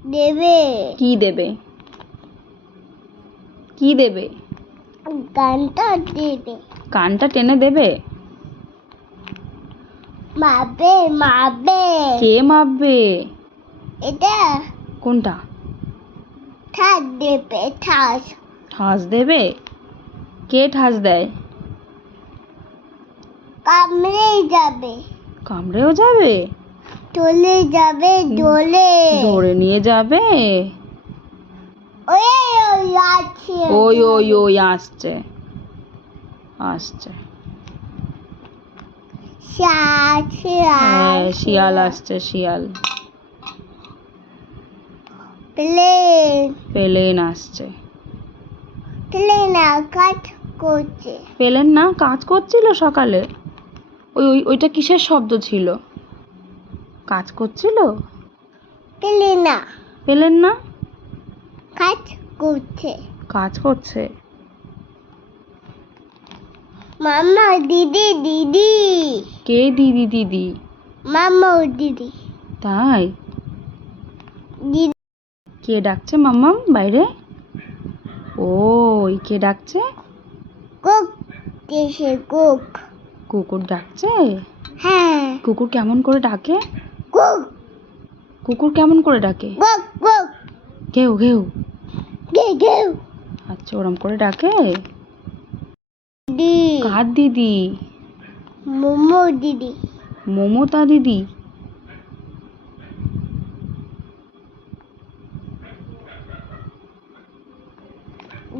দেবে। কি দেবে? কি দেবে? গানটা দেবে। কানটা টেনে দেবে? মাপবে মাপবে। কে মাপবে? এটা কোনটা? ঠাস দেবে ঠাস। ঠাস দেবে? কে ঠাস দেয়? কামড়ে যাবে। কামড়েও যাবে? চলে যাবে দোলে। ধরে নিয়ে যাবে? ওই ওই আছে। ওই ওই ওই আসছে আসছে। হ্যাঁ, শিয়াল আসছে, শিয়াল। প্লেন। প্লেন আসছে। প্লেন আকাশ করছে। প্লেন না কাজ করছিল সকালে? ওইটা কিসের শব্দ ছিল? কাজ করছিল? প্লেন না প্লেন না কাজ করছে। কাজ করছে। মামা দিদি দিদি। কে দিদি দিদি? মামা ও দিদি। তাই? দিদি কে ডাকছে মাম্মাম বাইরে? ওই কে ডাকছে? কুক দেশে কুক। কুকুর ডাকছে? হ্যাঁ কুকুর কেমন করে ডাকে? কুক কুকুর কেমন করে ডাকে? Cook cook. ঘেউ ঘেউ। গে গেউ। আচ্ছা, ওরম করে ডাকে? দি কার দিদি? মোমো দিদি। মমতা দিদি?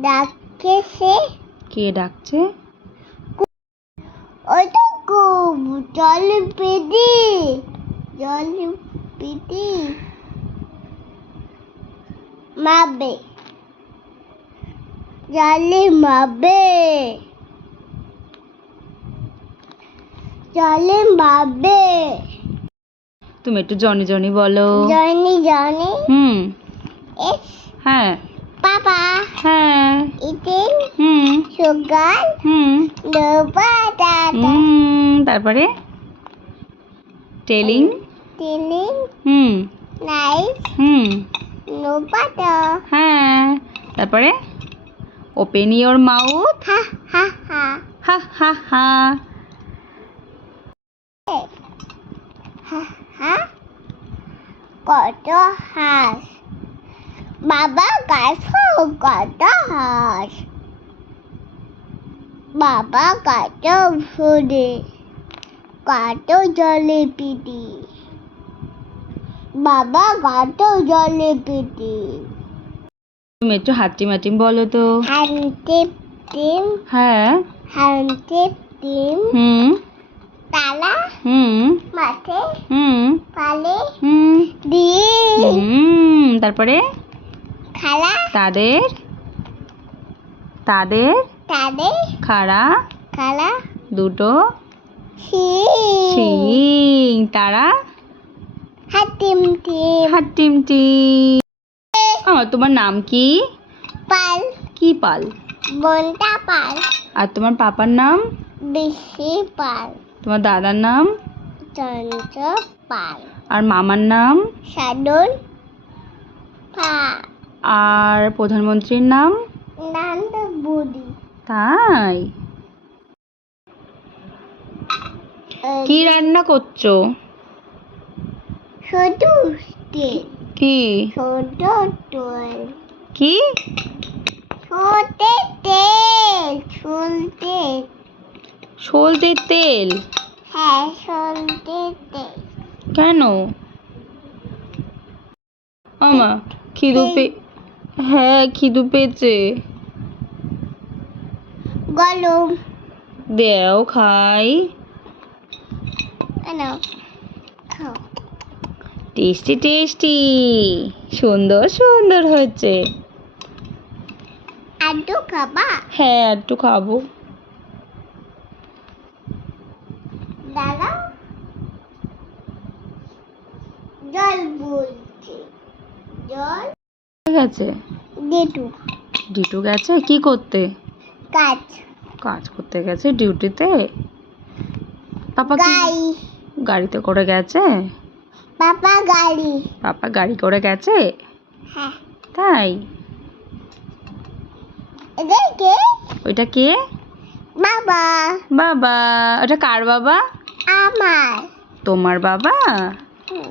ডাকে সে। কে ডাকছে? ওইটা কুক জল পেদি জল পেদি মাবে জলে মাবে জলে মাবে। তুমি একটু জনি জনি বলো। জনি জনি এস হ্যাঁ পাপা হ্যাঁ ইটিং হুম সুগার হুম লোবা দাদা তারপরে টেলিং টিলিং হুম নাইস হুম লোবা দা। হ্যাঁ, তারপরে ওপেন ইওর মাউথ হা হা হা হা হা হা। হা হা কত হাঁস। বাবা গাছে কত হাঁস। বাবা কত ফুলে কত জলে পিটি। বাবা কত জলে পিটি। তুমি একটু হাটিম হাটিম বলো তো। হান্তে টিম হ্যাঁ হান্তে টিম হুম তালা হুম মাঠে হুম পালে হুম দিয়ে তারপরে খালা তাদের তাদের তাদের খাড়া খালা দুটো শিং শিং তারা হাতিম টিম হাটিম টিম। তোমার নাম কি? পাল কি পাল? বনটা পাল আর তোমার পাপার নাম? বেশি পাল তোমার দাদার নাম? চঞ্চ পাল আর মামার নাম? সাধন পাল আর প্রধানমন্ত্রীর নাম? নন্দ বুড়ি। তাই? কি রান্না করছো? ছোট কি ছোট টোল কি ছোটে তেল শুনতে। সলতে তেল? হ্যাঁ শুনতে তেল। কেন? আমা খিদু পে হ্যাঁ খিদু পেয়েছে। গলম দেও খাই। নাও খাও। টেস্টি টেস্টি সুন্দর সুন্দর হয়েছে। আদু খাবা? হ্যাঁ একটু খাবো। দাদা জল বলছে জল গেছে গেটু ডিটু গেছে কি করতে? কাজ কাজ করতে গেছে ডিউটিতে। পাপা কি গাই গাড়িতে করে গেছে? পাপা গাড়ি পাপা গাড়ি করে গেছে? হ্যাঁ তাই? এদেরকে ওইটা কে? বাবা বাবা। ওটা কার বাবা? আমার তোমার বাবা? হুম